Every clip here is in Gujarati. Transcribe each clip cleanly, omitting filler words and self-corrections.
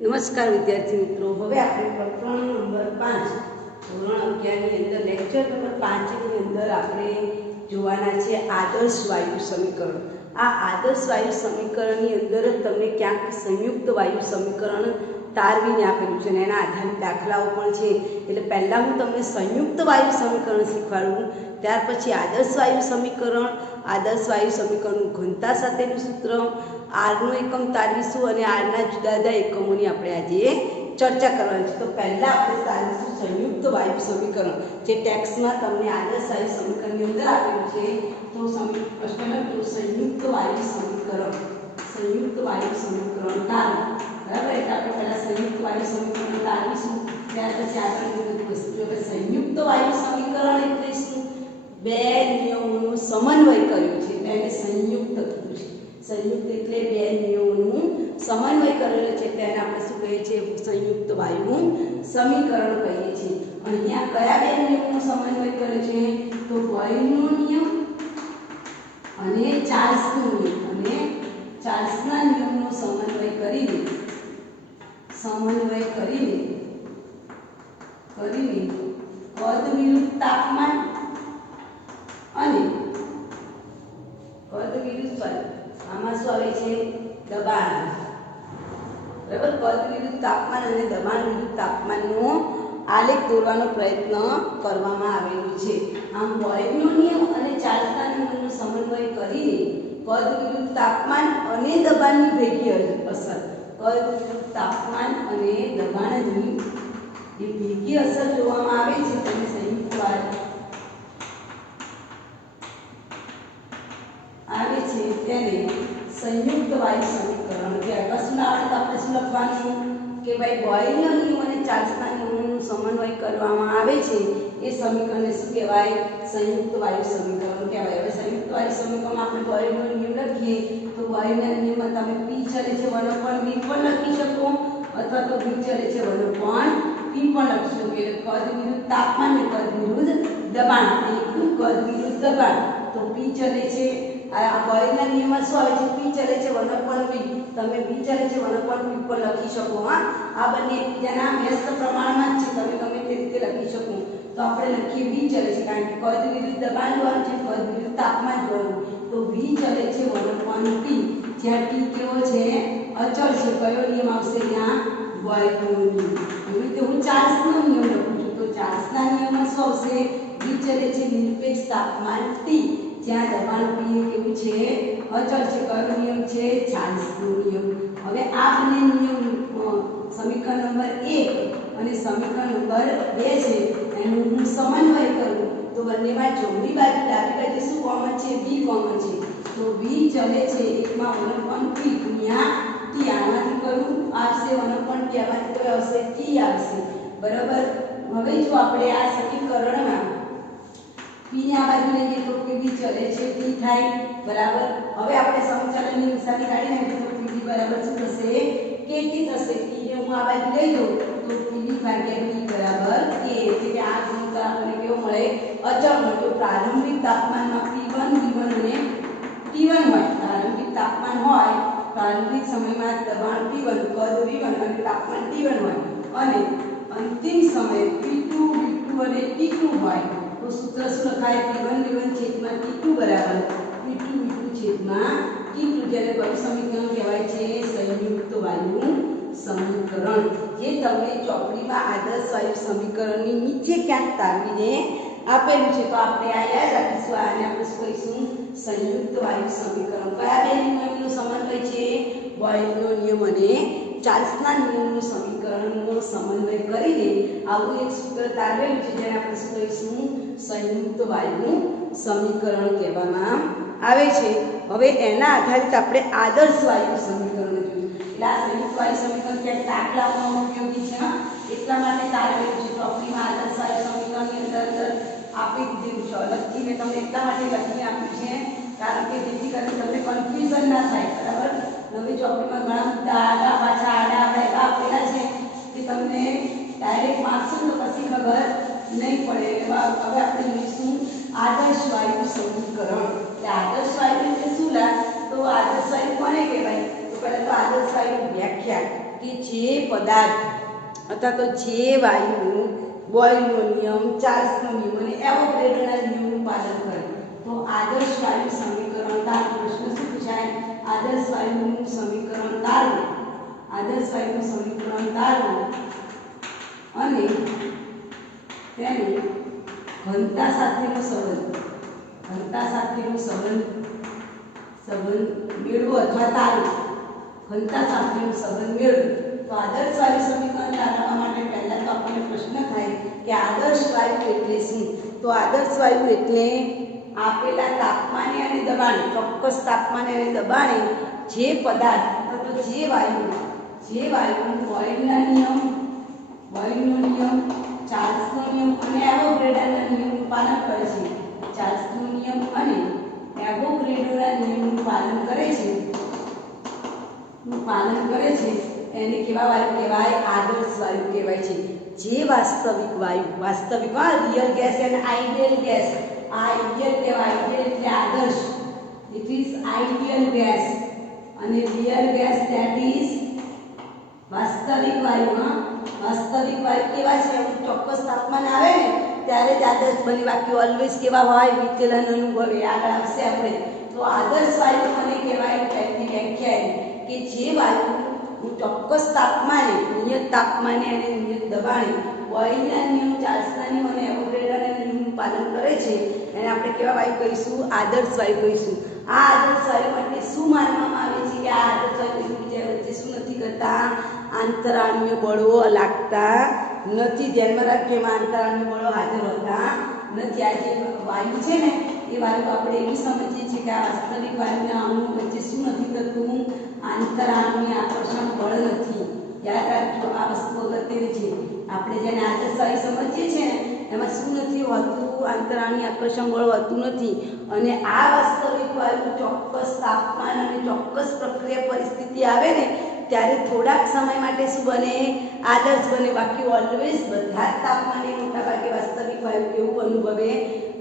નમસ્કાર વિદ્યાર્થી મિત્રો, હવે આપણે પ્રકરણ નંબર 5 ધોરણ 11 ની અંદર લેક્ચર નંબર 5 ની અંદર આપણે જોવાના છે આદર્શ વાયુ સમીકરણ। આ આદર્શ વાયુ સમીકરણની અંદર તમને ક્યાંક સંયુક્ત વાયુ સમીકરણ તારવીને આપેલું છે અને એના આધારિત દાખલાઓ પણ છે। એટલે પહેલાં હું તમને સંયુક્ત વાયુ સમીકરણ શીખવાડું, ત્યાર પછી આદર્શ વાયુ સમીકરણનું ઘનતા સાથેનું સૂત્ર, આરનું એકમ તારવીશું અને આરના જુદા જુદા એકમોની આપણે આજે ચર્ચા કરવાની છે। તો પહેલાં આપણે તારવીશું સંયુક્ત વાયુ સમીકરણ, જે ટેક્સ્ટમાં તમને આદર્શ વાયુ સમીકરણની અંદર આપેલું છે। તો સંયુક્ત વાયુ સમીકરણ તારવું, બરાબર। એટલે આપણે પહેલાં સંયુક્ત વાયુ સમીકરણ તારવીશું, ત્યાર પછી આગળની બધી વસ્તુ આપણે સંયુક્ત વાયુ સમીકરણ એટલે શું? બે નિયમોનું સમન્વય કર્યું છે, એને સંયુક્ત કીધું છે। સંયુક્ત એટલે બે નિયમોનું સમન્વય કરેલો છે, તેને આપણે શું કહીએ છીએ? સંયુક્ત વાયુ સમીકરણ કહીએ છીએ। અહીંયા કયા બે નિયમોનો સમન્વય કર્યો છે? તો બોયલનો નિયમ અને ચાર્લ્સનો નિયમ, અને ચાર્લ્સના નિયમનો સમન્વય કરીને કદ વિરુદ્ધ તાપમાન અને કદ વિરુદ્ધ આમાં શું આવે છે? દબાણ, બરાબર। કદ વિરુદ્ધ તાપમાન અને દબાણ વિરુદ્ધ તાપમાનનો આલેખ દોરવાનો પ્રયત્ન કરવામાં આવેલો છે। આમ બોયલનો નિયમ અને ચાર્લ્સના નિયમનો સમન્વય કરીને કદ વિરુદ્ધ તાપમાન અને દબાણની ભેગી અસર, કદ વિરુદ્ધ તાપમાન અને દબાણની જે ભેગી અસર જોવામાં આવે છે તેને સંયુક્ત વાયુ સમીકરણ કહેવાય। કશું ના આવડે તો આપણે શું લખવાનું કે ભાઈ બોયલનો નિયમ અને ચાર્લ્સના નિયમનો સમન્વય કરવામાં આવે છે એ સમીકરણને શું કહેવાય? સંયુક્ત વાયુ સમીકરણ કહેવાય। હવે સંયુક્ત વાયુ સમીકરણમાં આપણે બોયલનો નિયમ લખીએ તો બોયલના નિયમમાં તમે P ચલે છે 1/v પણ લખી શકો, અથવા તો V ચલે છે 1/p પણ લખી શકો। એટલે કદ વિરુદ્ધ તાપમાન ને કદ વિરુદ્ધ દબાણ, એકનું કદ વિરુદ્ધ દબાણ, તો P ચલે છે, આ બોયલના નિયમમાં શું આવે છે? P ચલે છે 1/v, તમે V ચલે છે 1/p પણ લખી શકો। આ બંને એકબીજાના વ્યસ્ત પ્રમાણમાં જ છે, તમે ગમે તે રીતે લખી શકો। તો આપણે લખીએ V ચલે છે, કારણ કે કદ વિરુદ્ધ દબાણ જોવાનું છે, કદ વિરુદ્ધ તાપમાન જોવાનું, તો V ચલે છે 1/p, જ્યાં T કેવો છે? અચળ છે। કયો નિયમ આવશે ત્યાં? બોયલનો નિયમ। એવી રીતે હું ચાર્લ્સનો નિયમ લખું છું, તો ચાર્લ્સના નિયમમાં શું આવશે? V ચલે છે નિરપેક્ષ તાપમાન T, જ્યાં દબાણ P કેવું છે? અચળ છે। કયો નિયમ છે? ચાર્લ્સનો નિયમ। હવે આ બંને નિયમ સમીકરણ નંબર 1 અને સમીકરણ નંબર 2 છે, એનું હું સમન્વય કરું તો બંનેમાં જમણી બાજુ ડાબી બાજુ શું કોમન છે? V કોમન છે। તો V ચલે છે એકમાં 1/p ગુણ્યા T, આમાંથી કયું આવશે? 1/p, આમાંથી કયું આવશે? T આવશે, બરાબર। હવે જો આપણે આ સમીકરણમાં P ની આ બાજુ લઈએ તો PV ચલે છે T થાય, બરાબર। હવે આપણે સમચાલનની નિશાની કાઢી નાખીએ તો PV બરાબર શું થશે? KT થશે। T ને હું આ બાજુ લઈ દઉં તો PV ભાગ્યા T બરાબર K, એટલે કે આ ગુણોત્તર આપણને કેવો મળે? અચળ મળે। તો પ્રારંભિક તાપમાનમાં P1 V1 અને T1 હોય, પ્રારંભિક તાપમાન હોય, પ્રારંભિક સમયમાં દબાણ P1, કદ V1 અને તાપમાન T1 હોય, અને અંતિમ સમયે P2 V2 અને T2 હોય, તો સૂત્ર શું લખાય? P1 V1 છેદમાં T2 બરાબર P2 V2 છેદમાં T2, જેને કયું સમીકરણ કહેવાય છે? સંયુક્ત વાયુ સમીકરણ, જે તમને ચોપડીમાં આદર્શ વાયુ સમીકરણની નીચે ક્યાંક તારવીને આપેલું છે। તો આપણે આ યાદ રાખીશું, આને આપણે શું કહીશું? સંયુક્ત વાયુ સમીકરણ। કયા બે નિયમનો સમન્વય છે? બોયલનો નિયમ અને ચાર્લ્સના નિયમનું સમીકરણનો સમન્વય કરીને આવું એક સૂત્ર તારવેલું છે, જેને આપણે શું કહીશું? સંયુક્ત વાયુ સમીકરણ કહેવામાં આવે છે। હવે એના આધારિત આપણે આદર્શ વાયુ સમીકરણ જોઈશું। એટલે આ સંયુક્ત વાયુ સમીકરણ ક્યાંક દાખલામાં ઉપયોગી છે, એટલા માટે તારવેલું છે। ચોપડીમાં આદર્શ વાયુ સમીકરણની અંદર આપી દીધેલું છે, અલગથી મેં તમને એટલા માટે લખીને આપ્યું છે, કારણ કે જેથી કરીને તમને કન્ફ્યુઝન ના થાય, બરાબર। નવી ચોપડીમાં ઘણા મુદ્દા આડા પાછા આપેલા છે કે તમને ડાયરેક્ટ વાંચશો તો કશી ખબર નહીં પડે। હવે આપણે જોઈશું આદર્શ વાયુ સમીકરણ। એટલે આદર્શ વાયુ એટલે શું? તો આદર્શ વાયુ કોને કહેવાય? તો પહેલા તો આદર્શ વાયુની વ્યાખ્યા કે જે પદાર્થ અથવા તો જે વાયુ બોયલનો નિયમ, ચાર્લ્સનો નિયમ અને એવોગાડ્રોના નિયમનું પાલન કરે તો આદર્શ વાયુ સમીકરણ તારવું. પ્રશ્ન શું પૂછાય? આદર્શ વાયુનું સમીકરણ તારવું. આદર્શ વાયુનું સમીકરણ તારવું અને તેનું ઘનતા સાથેનો સંબંધ મેળવો અથવા તારવો. ઘનતા સાથેનો સંબંધ મેળવો. તો આદર્શ વાયુ સમીકરણ તારવા માટે પહેલા તો આપણને પ્રશ્ન થાય કે આદર્શ વાયુ એટલે શું? તો આદર્શ વાયુ એટલે આપેલા તાપમાને અને દબાણે, ચોક્કસ તાપમાને અને દબાણે જે પદાર્થ અથવા તો જે વાયુ બોયલનો નિયમ, ચાર્લ્સનો નિયમ અને એવોગાડ્રોના નિયમનું પાલન કરે છે. ચાર્લ્સનો નિયમ અને એવોગાડ્રોના નિયમનું પાલન કરે છે એને કેવા વાયુ કહેવાય? આદર્શ વાયુ કહેવાય છે. જે વાસ્તવિક રિયલ ગેસ અને આઈડિયલ ગેસ, આઈડિયલ કહેવાય, આઈડિયલ એટલે આદર્શ, ઇટ ઇઝ આઈડિયલ ગેસ અને રિયલ ગેસ ધેટ ઇઝ વાસ્તવિક વાયુ. વાસ્તવિક વાયુ કેવા છે? ચોક્કસ તાપમાન આવે ને ત્યારે જ આદર્શ બને, બાકી ઓલવેઝ કેવા હોય? વિચલન અનુભવે. આગળ આવશે આપણે. તો આદર્શ વાયુ મને કહેવાય પહેલી વ્યાખ્યા કે જે વાયુ ચોક્કસ તાપમાને, નિયત તાપમાને અને નિયત દબાણે બોયલના નિયમ, ચાર્લ્સના નિયમ અને એવોગાડ્રોના નિયમનું પાલન કરે છે એને આપણે કેવા વાયુ કહીશું? આદર્શ વાયુ કહીશું. આ આદર્શ વાયુ માટે શું માનવામાં આવે છે કે આ આદર્શ વાયુ એકબીજા વચ્ચે શું નથી કરતા? આંતરાણ્વીય બળો લાગતા નથી. ધ્યાનમાં રાખજો, એમાં આંતરાણ્વીય બળો હાજર હોતા નથી. આ જે વાયુ છે ને એ વાયુ આપણે એવું સમજીએ છીએ કે આ વાસ્તવિક વાયુના અણુ વચ્ચે શું નથી થતું? આંતરાણ્વીય આકર્ષણ બળ નથી. યાદ રાખજો, આ વસ્તુ અગત્યની છે. આપણે જેને આદર્શ વાયુ સમજીએ છીએ ને એમાં શું નથી હોતું? આંતરાણ્વીય આકર્ષણ બળ હોતું નથી. અને આ વાસ્તવિક વાયુ ચોક્કસ તાપમાન અને ચોક્કસ પ્રક્રિયા પરિસ્થિતિ આવે ને ત્યારે થોડાક સમય માટે શું બને? આદર્શ બને. બાકી ઓલવેઝ બધા જ તાપમાને મોટાભાગે વાસ્તવિક વાયુ કેવું અનુભવે?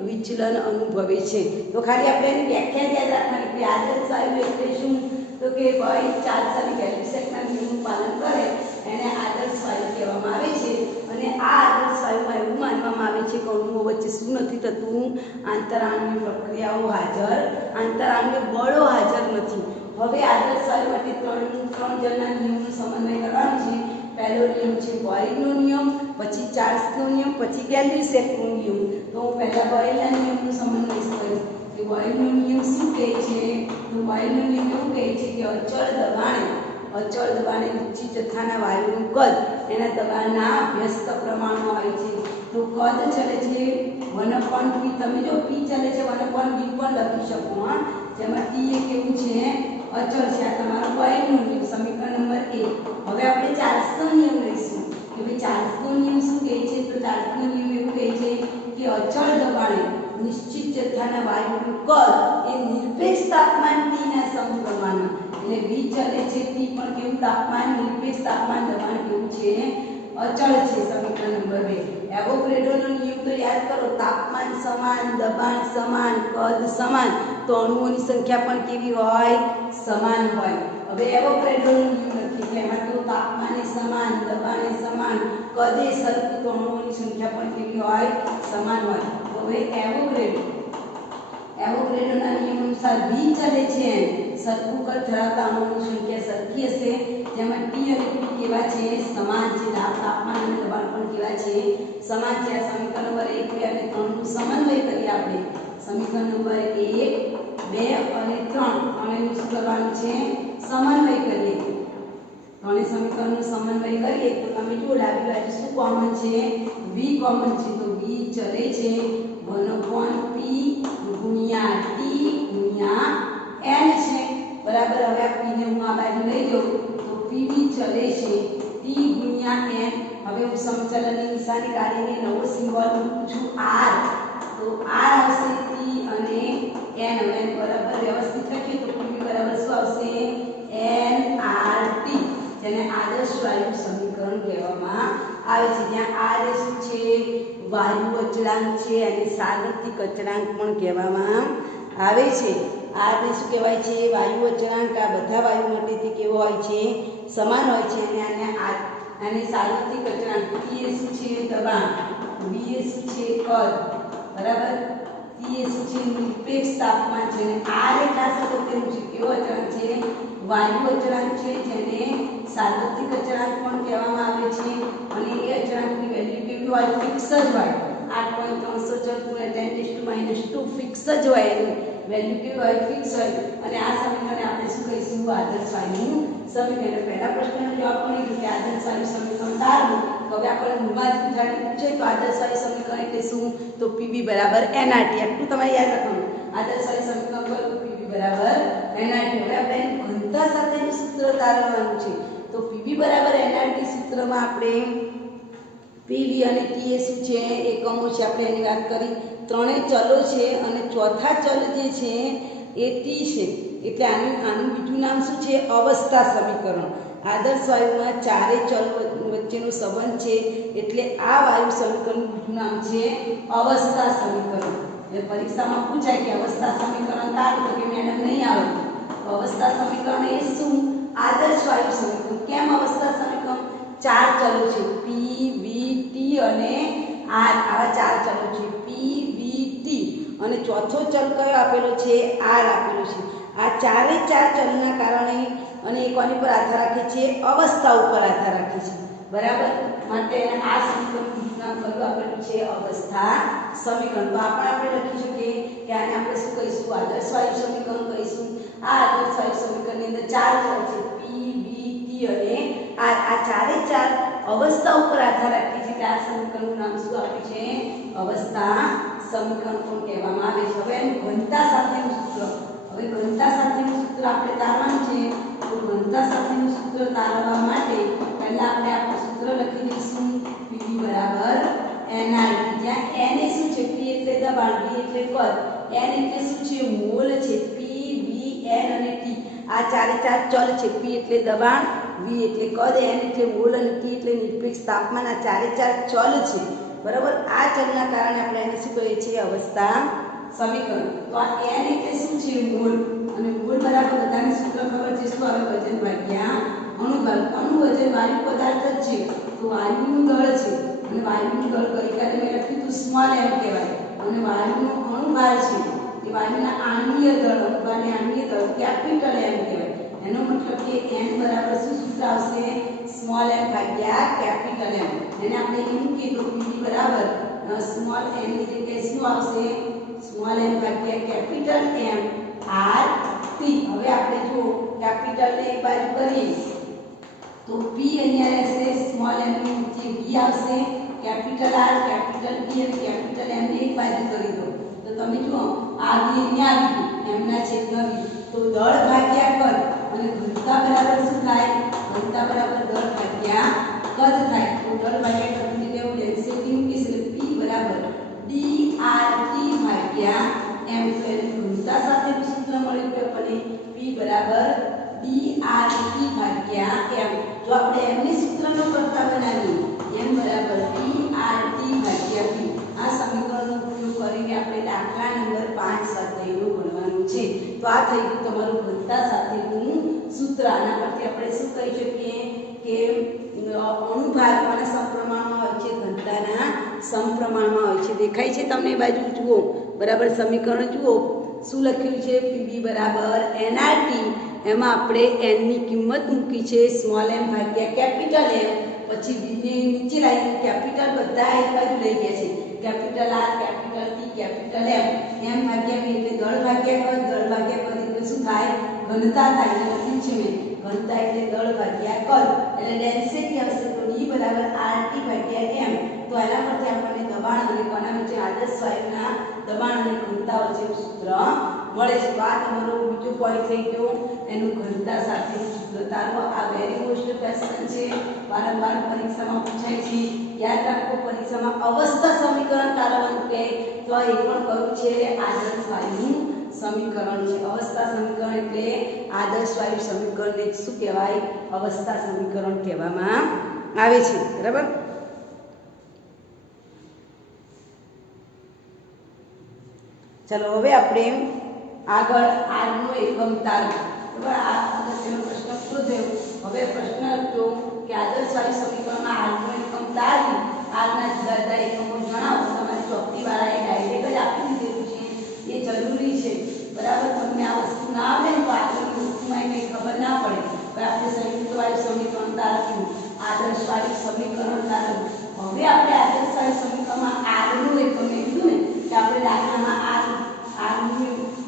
વિચલન અનુભવે છે. તો ખાલી આપણે એની વ્યાખ્યા યાદ રાખવાની કે આદર્શ વાયુ એટલે શું? તો કે ભાઈ ચાર્લ્સ અને ગેલ્ફસેકના નિયમનું પાલન કરે એને આદર્શ વાયુ કહેવામાં આવે છે. અને આ આદર્શ વાયુમાં એવું માનવામાં આવે છે કે અણુઓ વચ્ચે શું નથી થતું? આંતરાણ્વીય પ્રક્રિયાઓ હાજર, આંતરાણ્વીય બળો હાજર નથી. હવે આદર્શ વાયુ માટે ત્રણ જણના નિયમનો સમન્વય કરવાનો છે. પહેલો નિયમ છે બોયલનો નિયમ, પછી ચાર્લ્સનો નિયમ, પછી ગેલ્ફસેકનો નિયમ. તો હું પહેલા બોયલના નિયમનો સમન્વય કરીશ કે બોયલનો નિયમ શું કહે છે? તો બોયલનો નિયમ એવું કહે છે કે અચળ દબાણે ઊંચી જથ્થાના વાયુનું કદ એના દબાણના વ્યસ્ત પ્રમાણમાં હોય છે. તો કદ ચલે છે 1/p. તમે જો p ચલે છે 1/v પણ લખી શકો. જેમાં t એ કેવું છે? અચળ છે. આ તમારો બોયલનો નિયમ, સમીકરણ નંબર 1. હવે આપણે ચાર્લ્સનો નિયમ લઈશું કે ભાઈ ચાર્લ્સનો નિયમ શું કહે છે? તો ચાર્લ્સનો નિયમ એવું કહે છે કે અચળ દબાણે નિશ્ચિત જથ્થાના વાયુનું કદ એ નિરપેક્ષ તાપમાન T ના સમપ્રમાણમાં, એટલે v ચલે છે T પણ કેવું તાપમાન? નિરપેક્ષ તાપમાન દબાણ કેવું છે? અચળ છે. સમીકરણ નંબર 2. એવોગાડ્રોનો નિયમ તો યાદ કરો, તાપમાન સમાન, દબાણ સમાન, કદ સમાન, તો અણુઓની સંખ્યા પણ કેવી હોય? સમાન હોય. હવે એવોગાડ્રોનો નિયમ લખીએ કે એમાં તો તાપમાને સમાન, દબાણે સમાન, કદે સરખું, તો અણુઓની સંખ્યા પણ કેવી હોય? સમાન હોય. તો હવે એવોગાડ્રોના નિયમ અનુસાર v ચલે છે સરખું કદ ધરાવતા અણુઓની સંખ્યા સરખી હશે. જેમાં t અને p કેવા છે? સમાન છે. તાપમાન અને દબાણ પણ કેવા છે? સમાન છે. આ સમીકરણ નંબર 1, 2 અને 3 નું સમન્વય કરીએ આપણે. સમીકરણ નંબર 1, 2 અને 3 ત્રણેયનું શું કરવાનું છે? સમન્વય કરીએ. ત્રણેય સમીકરણનો સમન્વય કરીએ તો તમે જુઓ ડાબી બાજુ શું કોમન છે? v કોમન છે. તો v ચલે છે 1/p ગુણ્યા t ગુણ્યા n છે. બરાબર. હવે આ p ને હું આ બાજુ લઈ જાઉં તો pv ચલે છે t ગુણ્યા n. હવે હું સમચલનની નિશાની કાઢીને નવો સિમ્બોલ મૂકું છું r. તો r આવશે t અને n. હવે બરાબર વ્યવસ્થિત લખીએ તો pv બરાબર શું આવશે? nRT, જેને આદર્શ વાયુ સમીકરણ કહેવામાં આવે છે. જ્યાં r એ શું છે? વાયુ અચળાંક છે અને સાર્વત્રિક અચળાંક પણ કહેવામાં આવે છે. આરને શું કહેવાય છે? વાયુ અચળાંક. આ બધા વાયુ માટેથી કેવો હોય છે? સમાન હોય છે. અને આને સાર્વત્રિક અચળાંક. ટી એ શું છે? દબાણ. બી એ શું છે? કદ. બરાબર. ટી એ શું છે? નિરપેક્ષ તાપમાન છે. અને આર એ ખાસ અગત્યનું છે. કેવો અચળાંક છે? વાયુ અચળાંક છે, જેને સાર્વત્રિક અચળાંક પણ કહેવામાં આવે છે. અને એ અચળાંકની વેલ્યુ કેવી હોય? ફિક્સ જ હોય. 8.314 × 10 - 2 ફિક્સ જ હોય. એની વેલ્યુ કેવી હોય? ફિક્સ હોય. અને આ સમીકરણને આપણે શું કહીશું? આદર્શ વાયુનું સમીકરણ. પહેલા પ્રશ્નનો જવાબ મળી ગયો કે આદર્શ વાયુ સમીકરણ તારવું. હવે આપણે ઊંઘમાં જ પૂછે તો આદર્શ વાયુ સમીકરણ એટલે શું? તો પીવી બરાબર એનઆરટી. આટલું તમારે યાદ રાખવાનું. આદર્શ વાયુ સમીકરણ કયું? પીવી બરાબર એનઆરટી. હવે આપણે ઘનતા સાથેનું સૂત્ર તારવવાનું છે. તો પીવી બરાબર એનઆરટી સૂત્રમાં આપણે પીવી અને ટી એ શું છે? એકમો છે. આપણે એની વાત કરી. ત્રણેય ચલો છે અને ચોથા ચલ જે છે એ ટી છે. એટલે આનું બીજું નામ શું છે? અવસ્થા સમીકરણ. આદર્શ વાયુમાં ચારે ચલ વચ્ચેનો સંબંધ છે, એટલે આ વાયુ સમીકરણનું બીજું નામ છે અવસ્થા સમીકરણ. એટલે પરીક્ષામાં પૂછાય કે અવસ્થા સમીકરણ તારો, તો કે મેડમ નહીં આવડતું. અવસ્થા સમીકરણ એ શું? આદર્શ વાયુ સમીકરણ. કેમ અવસ્થા સમીકરણ? ચાર ચલો છે, પી, વી, ટી અને આર. આવા ચાર ચલો છે, પી, વી, ટી. અને ચોથો ચલ કયો આપેલો છે? આર આપેલો છે. આ ચારે ચાર ચલના કારણે અને એ કોની પર આધાર રાખે છે? અવસ્થા ઉપર આધાર રાખે છે. બરાબર. માટે આ સમીકરણનું નામ કયું આપેલું છે? અવસ્થા સમીકરણ. તો આપણે લખી શકીએ કે આને આપણે શું કહીશું? આદર્શ વાયુ સમીકરણ કહીશું. આ આદર્શ વાયુ સમીકરણની અંદર ચાર ચલ છે, પી, વી, ટી અને આર. આ ચારે ચાર અવસ્થા ઉપર આધાર રાખે છે. એટલે આ સમીકરણનું નામ શું આપ્યું છે? અવસ્થા સમીકરણ પણ કહેવામાં આવે છે. હવે ઘનતા સાથેનું સૂત્ર. હવે ઘનતા સાથેનું સૂત્ર આપણે તારવાનું છે. તો ઘનતા સાથેનું સૂત્ર તારવા માટે પહેલા આપણે સૂત્ર લખી દઈશું. પીવી બરાબર એનઆરટી. જ્યાં એન એ શું છે? પી એટલે દબાણ, વી એટલે કદ, એન એટલે શું છે? મોલ છે. પી, વી, એન અને ટી આ ચારે ચાર ચલ છે. પી એટલે દબાણ, વી એટલે કદ, એન એટલે મોલ અને ટી એટલે નિરપેક્ષ તાપમાન. આ ચારે ચાર ચલ છે. બરાબર. આ ચલના કારણે આપણે એને શું કહીએ છીએ? અવસ્થા સમીકરણ. તો આ એન એટલે શું છે? મોલ. અને મોલ બરાબર બધાને સૂત્ર ખબર છે. શું આવે? વજન ભાગ્યા અણુભાર. અણુ વજન વાયુ પદાર્થ જ છે, તો વાયુનું દળ છે. અને વાયુનું દળ ગઈકાલે મેં લખ્યું હતું સ્મોલ એમ કહેવાય. અને વાયુનો અણુભાર છે એ વાયુના આણ્વીય દળ, અણુભારને આણ્વીય દળ કેપિટલ એમ કહેવાય. એનો મતલબ કે એન બરાબર શું સૂત્ર આવશે? સ્મોલ એમ ભાગ્યા કેપિટલ એમ. એને આપણે એમ કીધું પીવી બરાબર સ્મોલ એમ ની જગ્યાએ શું આવશે? સ્મોલ એમ ભાગ્યા કેપિટલ એમ આર ટી. હવે આપણે જો કેપિટલ ને એક બાજુ કરીએ તો પી અહીંયા રહેશે, સ્મોલ એમ ની નીચે વી આવશે, કેપિટલ આર, કેપિટલ ટી અને કેપિટલ એમ ને એક બાજુ કરી દો. તો તમે જુઓ આ વી અહીંયા આવી ગયું, એમ ના છેદમાં વી. તો દળ ભાગ્યા કદ અને ઘનતા બરાબર શું થાય? ઘનતા બરાબર દળ ભાગ્યા કદ થાય. તો દળ ભાગ્યા કદ ની જગ્યાએ હું ડેન્સિટી મૂકીશ એટલે પી બરાબર ડી આર ટી ભાગ્યા એમ. તો એની ઘનતા સાથે સૂત્ર મળ્યું કે આપણને પી બરાબર ડી આર ટી ભાગ્યા એમ. જો આપણે એમ ની સૂત્રનો કરતા બનાવીએ, એમ બરાબર ડી આર ટી ભાગ્યા પી. આ સમીકરણનો ઉપયોગ કરીને આપણે દાખલા નંબર 5 સ્વાધ્યાયનું ગણવાનું છે. તો આ થઈ ગયું તમારું ઘનતા સાથેનું સૂત્ર. આના પરથી આપણે શું કહી શકીએ કે અણુભાર કોના સમપ્રમાણમાં હોય છે? ઘનતાના સમપ્રમાણમાં હોય છે. દેખાય છે તમને? એ બાજુ જુઓ. બરાબર. સમીકરણ જુઓ. શું લખ્યું છે? પીવી બરાબર એનઆરટી. એમાં આપણે એન ની કિંમત મૂકી છે સ્મોલ એમ ભાગ્યા કેપિટલ એમ. પછી વી ને નીચે લાવીને કેપિટલ બધા એક બાજુ લઈ ગયા છે. Capital R, capital T, capital M. M ભાગ્યા વી એટલે દળ ભાગ્યા કદ, દળ ભાગ્યા કદ એટલે શું થાય? ઘનતા થાય. એટલે લખ્યું છે મેં ઘનતા એટલે દળ ભાગ્યા કદ એટલે ડેન્સિટી આવશે. તો ડી બરાબર આર ટી ભાગ્યા એમ. તો એના પરથી આપણને દબાણ અને કોના વચ્ચે? આદર્શ વાયુના દબાણ અને ઘનતા વચ્ચેનું સૂત્ર મળે છે. તો આ તમારો બીજો પોઈન્ટ થઈ ગયો, એનું ઘનતા સાથેનું સૂત્ર તારવું. આ વેરી મોસ્ટ ક્વેશ્ચન છે, વારંવાર પરીક્ષામાં પૂછાય છે. યાદ રાખો, પરીક્ષામાં અવસ્થા સમીકરણ તારવવાનું કે તો એ પણ કયું છે? આદર્શ વાયુનું સમીકરણ છે. અવસ્થા સમીકરણ એટલે આદર્શ વાયુ સમીકરણને શું કહેવાય? અવસ્થા સમીકરણ કહેવામાં આવે છે. બરાબર. ચાલો હવે આપણે આગળ આરનો એકમ તારવો. બરાબર, આ અગત્યનો પ્રશ્ન પૂરો થયો. હવે પ્રશ્ન હતો કે આદર્શવાળી સમીકરણમાં આરનો એકમ તારવી આરના જુદા જુદા એકમો જણાવો. તમારી ચોપડીવાળાએ ડાયરેક્ટ જ આપી દીધેલું છે, એ જરૂરી છે. બરાબર, તમને આ વસ્તુ ના આવડે તો આગળની વસ્તુમાં કંઈ ખબર ના પડે. હવે આપણે સંયુક્તવાળી સમીકરણ તારવ્યું, આદર્શવાળી સમીકરણ તારવ્યું. હવે આપણે આદર્શવાળી સમીકરણમાં આરનું એકમ મેં કીધું ને કે આપણે દાખલામાં આરનું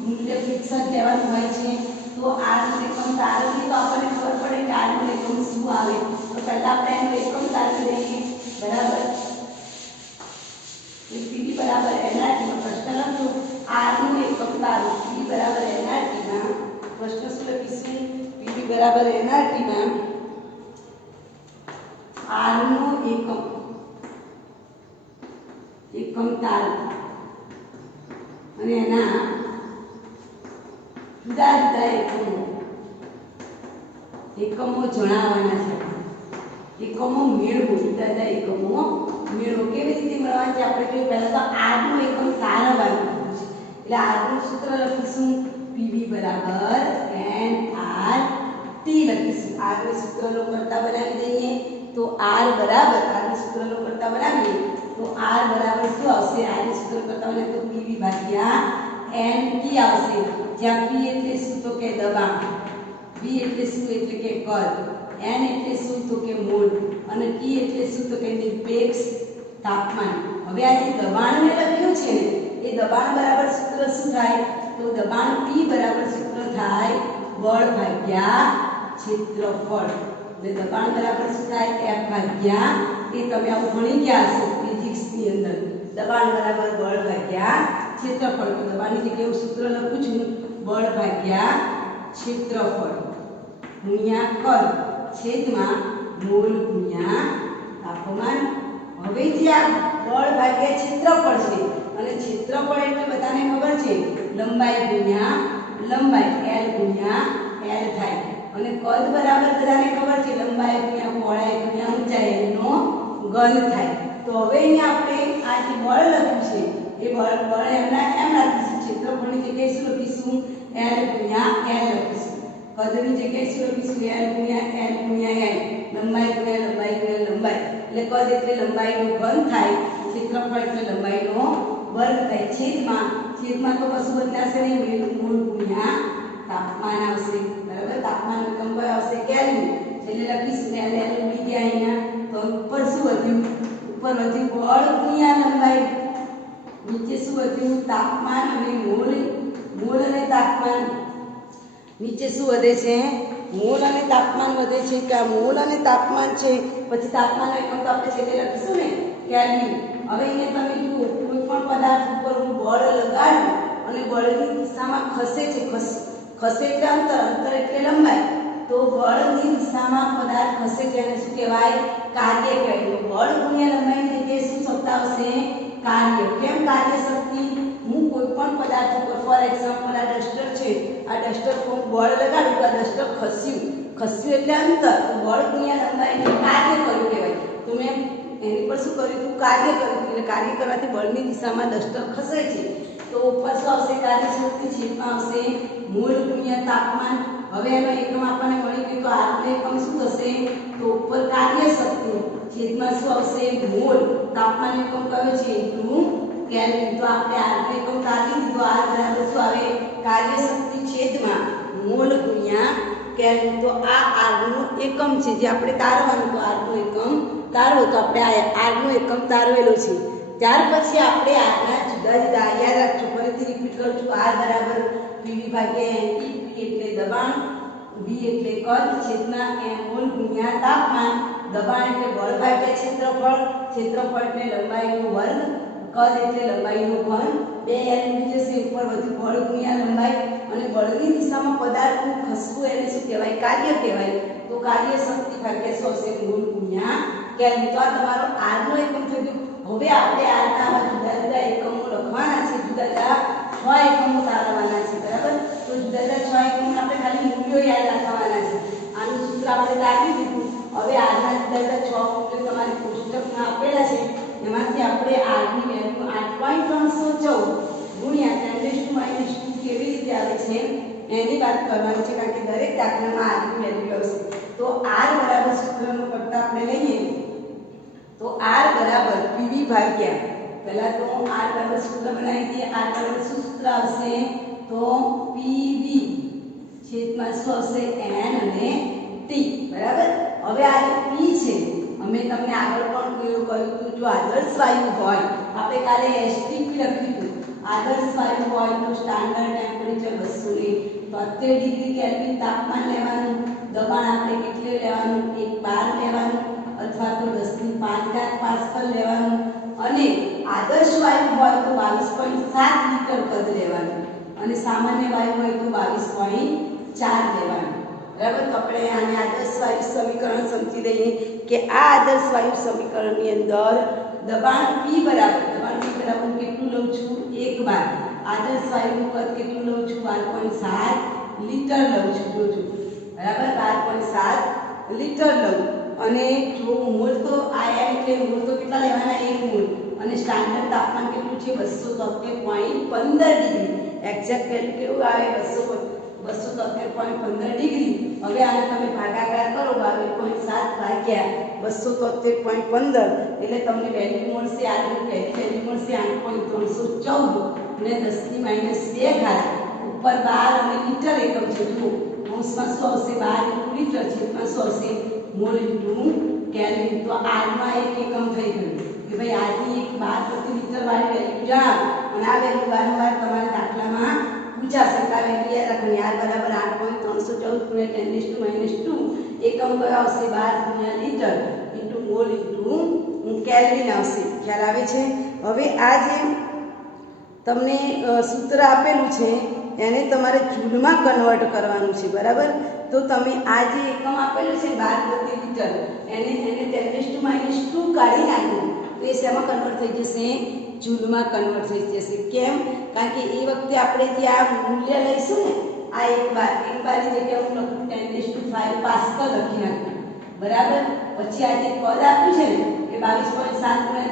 મૂલ્ય ફિક્સ જ લેવાનું હોય છે. તો આરનું એકમ તારવીએ તો આપણને ખબર પડે કે આરનું એકમ શું આવે. તો પહેલા આપણે એનું એકમ તારવી દઈએ. બરાબર, પીવી બરાબર એનઆરટીમાં પ્રશ્ન લખજો આરનું એકમ તારવો. પીવી બરાબર એનઆરટીમાં પ્રશ્ન શું લખીશું? પીવી બરાબર એનઆરટીમાં આરનું એકમ તારવો અને એના જુદા જુદા એકમો જણાવવાના છે. એકમો મેળવો, જુદા જુદા એકમો મેળવો. કેવી રીતે મેળવવા છે આપણે જોઈએ. પહેલા તો આરનું એકમ તારવવાનું છે. એટલે આરનું સૂત્ર લખીશું પીવી બરાબર એનઆરટી લખીશું. આરનું સૂત્રનો કરતા બનાવી દઈએ તો આર બરાબર આરનું સૂત્રનો કરતા બનાવીએ તો આર બરાબર શું આવશે? આરનું સૂત્ર કરતા બનાવીએ તો પીવી ભાગ્યા એન ટી આવશે. જ્યાં પી એટલે શું? તો કે દબાણ, વી એટલે શું? એટલે કે કદ, એન એટલે શું? તો કે મોલ, અને ટી એટલે શું? તો કે નિરપેક્ષ તાપમાન. હવે આ જે દબાણ મેં લખ્યું છે ને એ દબાણ બરાબર સૂત્ર શું થાય? તો દબાણ P બરાબર સૂત્ર થાય બળ ભાગ્યા ક્ષેત્રફળ. એટલે દબાણ બરાબર શું થાય? F ભાગ્યા, એ તમે આવું ભણી ગયા હશો ફિઝિક્સ ની અંદર, દબાણ બરાબર બળ ભાગ્યા ક્ષેત્રફળ. તો દબાણની જગ્યાએ હું સૂત્ર લખું છું બળ ભાગ્યા ક્ષેત્રફળ ગુણ્યા કદ છેદમાં મોલ ગુણ્યા તાપમાન. હવે જે આ બળ ભાગ્યા ક્ષેત્રફળ છે, અને ક્ષેત્રફળ એટલે બધાને ખબર છે લંબાઈ ગુણ્યા લંબાઈ, L ગુણ્યા L થાય. અને કદ બરાબર બધાને ખબર છે લંબાઈ ગુણ્યા પહોળાઈ ગુણ્યા ઊંચાઈ, એનો ઘન થાય. તો હવે અહીંયા આપણે આ જે બળ લખ્યું છે એ બળ એમના એમ લખીશું. ક્ષેત્રફળની જગ્યાએ શું લખીશું? L ગુણ્યા L લખીશું. કદની જગ્યાએ શું લખીશું? L ગુણ્યા L ગુણ્યા L. લંબાઈ ગુણ્યા લંબાઈ ગુણ્યા લંબાઈ, એટલે કદ એટલે લંબાઈનો ઘન થાય, ક્ષેત્રફળ એટલે લંબાઈનો વર્ગ થાય. છેદમાં તો કશું બદલાશે નહીં, મોલ ગુણ્યા તાપમાન આવશે. બરાબર, તાપમાન એકમ કયો આવશે? કેલ્વિન. એટલે લખીશું L L ઉડી ગયા અહીંયા. તો ઉપર શું વધ્યું? ઉપર વધ્યું બળ ગુણ્યા લંબાઈ, નીચે શું વધ્યું? તાપમાન અને મોલ અને તાપમાન. નીચે શું વધે છે? મોલ અને તાપમાન વધે છે. કે મોલ અને તાપમાન છે, પછી તાપમાન એકમ તો આપણે છેલ્લે લખીશું ને કેલ્વિન. હવે અહીંયા તમે જુઓ, કોઈ પણ પદાર્થ ઉપર હું બળ લગાડું અને બળની દિશામાં ખસે છે, ખસે એટલે અંતર એટલે લંબાઈ. તો બળની દિશામાં પદાર્થ ખસે છે એને શું કહેવાય? કાર્ય કહેવાય. બળ ગુણ્યા લંબાઈની જગ્યાએ શું શબ્દ આવશે? કાર્ય. કેમ કાર્ય શક્તિ? હું કોઈ પણ પદાર્થ ઉપર, ફોર એક્ઝામ્પલ આ ડસ્ટર છે, આ ડસ્ટર પર હું બળ લગાડું તો આ ડસ્ટર ખસ્યું એટલે અંતર. તો બળ ગુણ્યા લંબાઈને કાર્ય કર્યું કહેવાય. તો મેં એની પર શું કર્યું હતું? કાર્ય કર્યું. એટલે કાર્ય કરવાથી બળની દિશામાં ડસ્ટર ખસે છે. તો ઉપર શું આવશે? કાર્ય શક્તિ. છેદમાં આવશે મોલ ગુણ્યા તાપમાન. હવે એનો એકમ આપણને મળી ગયું તો આરનો એકમ શું થશે? તો ઉપર કાર્ય શક્તિ, છેદમાં શું આવશે? મોલ. તાપમાન એકમ કયો છે? Into kelvin. તો આપણે આરનો એકમ કાઢી દીધો. આર બરાબર શું આવે? કાર્ય શક્તિ છેદમાં મોલ ગુણ્યા કેલ્વિન. તો આ આરનો એકમ છે જે આપણે તારવાનું. તો આરનો એકમ તારવો, તો આપણે આ આરનો એકમ તારવેલો છે. ત્યાર પછી આપણે આરના જુદા જુદા, યાદ રાખજો, ફરીથી રિપીટ કરું છું. આર બરાબર પીવી ભાગ્યા એનટી. પી એટલે દબાણ, વી એટલે કદ, છેદમાં મોલ ગુણ્યા તાપમાન. દબાણ એટલે બળ ભાગ્યા ક્ષેત્રફળ, ક્ષેત્રફળ એટલે લંબાઈનો વર્ગ, કદ એટલે લંબાઈનો ઘન. બે એલ ઉડી જશે, ઉપર વધુ બળ ગુણ્યા લંબાઈ. અને બળની દિશામાં પદાર્થનું ખસવું એને શું કહેવાય? કાર્ય કહેવાય. તો કાર્ય શક્તિ ભાગ્યા શું આવશે? મોલ ગુણ્યા કેલ્વિન. તો આ તમારો આરનો એકમ થઈ ગયો. હવે આપણે આરના જુદા જુદા એકમો લખવાના છે. જુદા જુદા 6 એકમો તારવવાના છે. બરાબર, તો જુદા જુદા 6 એકમો આપણે ખાલી મૂલ્યો યાદ રાખવાના છે. આનું સૂત્ર આપણે તારવી દીધું. હવે આરના જુદા જુદા 6 મૂલ્યો તમારી કોષ્ટકમાં આપેલા છે. એમાંથી આપણે આરની વેલ્યુ 8.314 ગુણ્યા 10⁻² કેવી રીતે આવે છે એની વાત કરવાની છે, કારણ કે દરેક દાખલામાં r ની વેલ્યુ આવશે. તો r બરાબર સૂત્રનો કરતા આપણે લઈએ તો r બરાબર pv ભાગ્યા, પહેલા તો r બરાબર સૂત્ર બનાવી દઈએ. r બરાબર શું સૂત્ર આવશે તો pv છેદમાં શું આવશે n અને t, બરાબર. હવે આ જે p છે અમે તમને આગળ પણ કહ્યું હતું, જો આદર્શ વાયુ હોય આપણે કાલે STP લખ્યું હતું, આદર્શ વાયુ હોય તો સ્ટાન્ડર્ડ ટેમ્પરેચર 273 ડિગ્રી કેલ્વિન તાપમાન લેવાનું, દબાણ આપણે કેટલું લેવાનું 1 બાર લેવાનું અથવા તો 10⁵ પાસ્કલ લેવાનું, અને આદર્શ વાયુ હોય તો 22.7 લિટર કદ લેવાનું, અને સામાન્ય વાયુ હોય તો 22.4 લેવાનું, બરાબર. તો આપણે આને આદર્શ વાયુ સમીકરણ સમજી લઈએ કે આ આદર્શ વાયુ સમીકરણની અંદર દબાણ P બરાબર કેટલું લઉં છું 1 બાર, આદર્શ વાયુનું કદ કેટલું લઉં છું 12.7 લિટર લઉં છું, જોજો બરાબર 12.7 લિટર લઉં, અને જો મોલ તો આ એટલે મોલ તો કેટલા લેવાના 1 મોલ, અને સ્ટાન્ડર્ડ તાપમાન કેટલું છે 273.15 ડિગ્રી, એક્ઝેક્ટ વેલ્યુ કેવું આવે 273.15 ડિગ્રી. હવે આને તમે ભાગાકાર કરો 22.7 ભાગ્યા 273.15 એટલે તમને વેલ્યુ મળશે, આની વેલ્યુ મળશે 8.314 અને 10⁻² ઘાત ઉપર 12 અને લિટર એકમ છે. જુઓ અંશમાં શું આવશે 12 લિટર છેદમાં શું આવશે મોલ ઇન્ટુ કેલ્વિન. તો r માં એક એકમ થઈ ગયું કે ભાઈ r ની 1 બાર પ્રતિ લિટર વાળી વેલ્યુ જાણ, અને આ વેલ્યુ વારંવાર તમારા દાખલામાં પૂછાશે. આ વેલ્યુ યાદ રાખવાની, r બરાબર 8.314 × 10⁻², એકમ કયો આવશે 12 × litre into mall into kelvin આવશે. ખ્યાલ આવે છે. હવે આ જે તમને સૂત્ર આપેલું છે એને તમારે જૂલમાં કન્વર્ટ કરવાનું છે, બરાબર. તો તમે આ જે એકમ આપેલું છે 12 પ્રતિ લિટર એને 10⁻² કાઢી નાખો તો એ શેમાં કન્વર્ટ થઈ જશે જૂલમાં કન્વર્ટ થઈ જશે. કેમ? કારણ કે એ વખતે આપણે જે આ મૂલ્ય લઈશું ને આ 1 બારની જગ્યાએ હું લખું 10⁵ પાસ્કલ લખી નાખું, બરાબર. પછી આ જે પદ આપ્યું છે ને એ 22.7 ×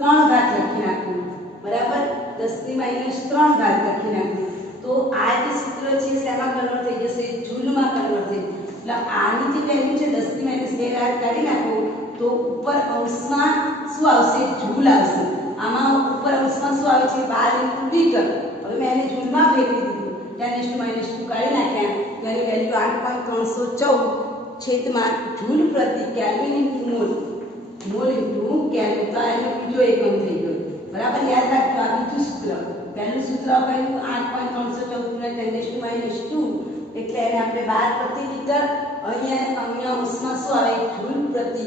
10⁻³ લખી નાખું, બરાબર. 10⁻³ લખી નાખું. તો આ જે સૂત્ર છે શેમાં કન્વર્ટ થઈ જશે જૂલમાં કન્વર્ટ થઈ. એટલે આની જે વેલ્યુ છે 10⁻² કાઢી નાખો તો ઉપર અંશમાં શું આવશે જૂલ આવશે. આમાં ઉપર અંશમાં શું આવે છે 12 × લિટર. હવે મેં એને જૂલમાં ફેરવી દીધું, 10⁻² કાઢી નાખ્યા તો એની વેલ્યુ 8.314 છેદમાં જૂલ પ્રતિ kelvin into mall into kelvin. તો એનો બીજો એકમ થઈ ગયો, બરાબર. યાદ રાખજો આ બીજું સૂત્ર. પહેલું સૂત્ર કયું 8.314 × 10⁻², એટલે એને આપણે 12 પ્રતિ લિટર, અહીંયા અંશમાં શું આવે જૂલ પ્રતિ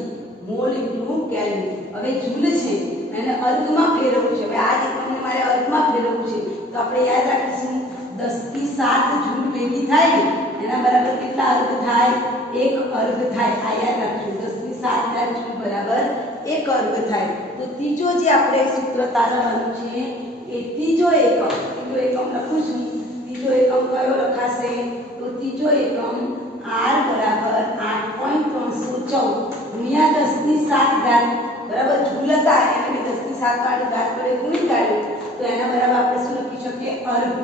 મોલ ઇન્ટુ કેલ્વિન. હવે જૂલ છે એને અર્ધમાં ફેરવવું છે. હવે આ જ એકમને મારે અર્ધમાં ફેરવવું છે તો આપણે યાદ રાખીશું 10⁻7 જૂલ ભેગી થાય એના બરાબર કેટલા અર્ધ થાય 1 અર્ધ થાય. આ યાદ રાખજો 10⁻7 જૂલ બરાબર 1 અર્ધ થાય. તો ત્રીજો જે આપણે સૂત્ર તારવવાનું છે એ ત્રીજો એકમ લખું છું. ત્રીજો એકમ કયો લખાશે તો ત્રીજો એકમ r બરાબર 8.314 ગુણ્યા 10⁻7 બરાબર. જૂલ હતા એને 10⁻7 વાળી ઘાત વડે ગુણી કાઢ્યું તો એના બરાબર આપણે શું લખી શકીએ અર્ધ.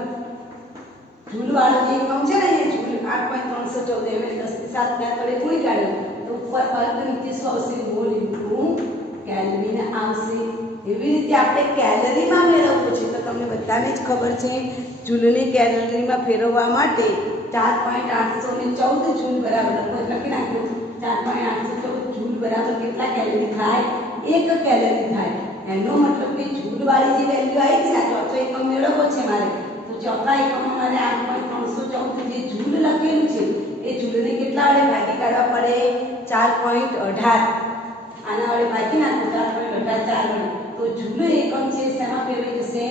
જૂલ વાળો જે એકમ છે ને એ જૂલ 8.314 એને 10⁻7 ઘાત વડે ગુણી કાઢ્યું તો ઉપર અર્ધ નીચે શું આવશે મોલ ઇન્ટુ કેલ્વિન આવશે. એવી રીતે આપણે કેલરીમાં મેળવવું છે તો તમને બધાને જ ખબર છે જૂલને કેલરીમાં ફેરવવા માટે 4.814 જૂલ બરાબર લખી નાખ્યું 4.814 જૂલ બરાબર કેટલા કેલરી થાય 1 કેલરી થાય. એનો મતલબ કે જૂલ વાળી જે વેલ્યુ આવી છે આ ચોથો એકમ મેળવવો છે મારે તો ચોથા એકમમાં મારે 8.314 જે જૂલ લખેલું છે એ જૂલને કેટલા વડે ભાગી કાઢવા પડે 4.18. આના વડે ભાગી નાખો 4.18 વડે તો જૂલ એકમ છે શેમાં ફેરવાઈ જશે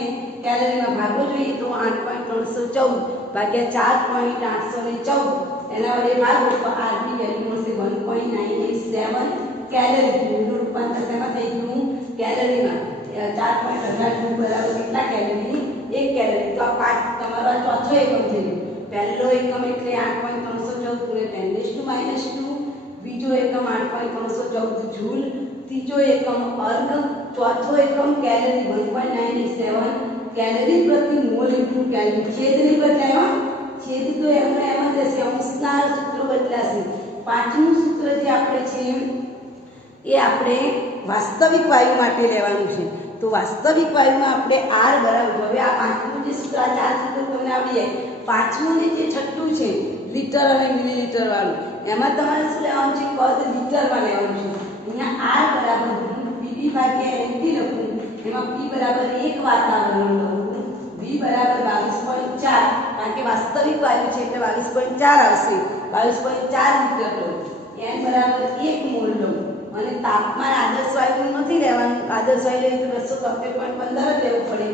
કેલરીમાં. ભાગો જોઈએ તો 8.314 ભાગ્યા 4.814 એના વડે ભાગો તો r ની વેલ્યુ મળશે 1.987 કેલરી. જૂલનું રૂપાંતર શેમાં થઈ ગયું કેલરીમાં. 4.18 જૂલ બરાબર કેટલા કેલરી 1 કેલરી. તો આ પાઠ તમારો આ ચોથો એકમ થઈ ગયો. પહેલો એકમ એટલે 8.314 × 10⁻², બીજો એકમ 8.314 જૂલ, ત્રીજો એકમ અર્ધ, ચોથો એકમ કેલરી 1.987 કેલરી પ્રતિ મોલ ઇન્ટુ કેલરી, છેદ નહીં બદલાય હો, છેદ તો એમ જ રહેશે, અંશના સૂત્ર બદલાશે. પાંચમું સૂત્ર જે આપણે છે એ આપણે વાસ્તવિક વાયુ માટે લેવાનું છે. તો વાસ્તવિક વાયુમાં આપણે R બરાબર, હવે આ પાંચમું જે સૂત્ર, આ ચાર સૂત્રો તમને આવડી જાય. પાંચમું ને જે છઠ્ઠું છે લીટર અને મિલીલીટર વાળું, એમાં તમારે શું લેવાનું છે, પદ લીટરમાં લેવાનું છે. અહીંયા R બરાબર PV ભાગ્યા NT લખું, એમાં P બરાબર 1 વાતાવરણ લખું, V બરાબર 22.4, કારણ કે વાસ્તવિક વાયુ છે એટલે 22.4 આવશે, 22.4 લીટર લઉં. N બરાબર 1 મોલ લઉં અને તાપમાન આદર્શ વાયુનું નથી લેવાનું, આદર્શ વાયુ લઈએ તો 273.15 જ લેવું પડે,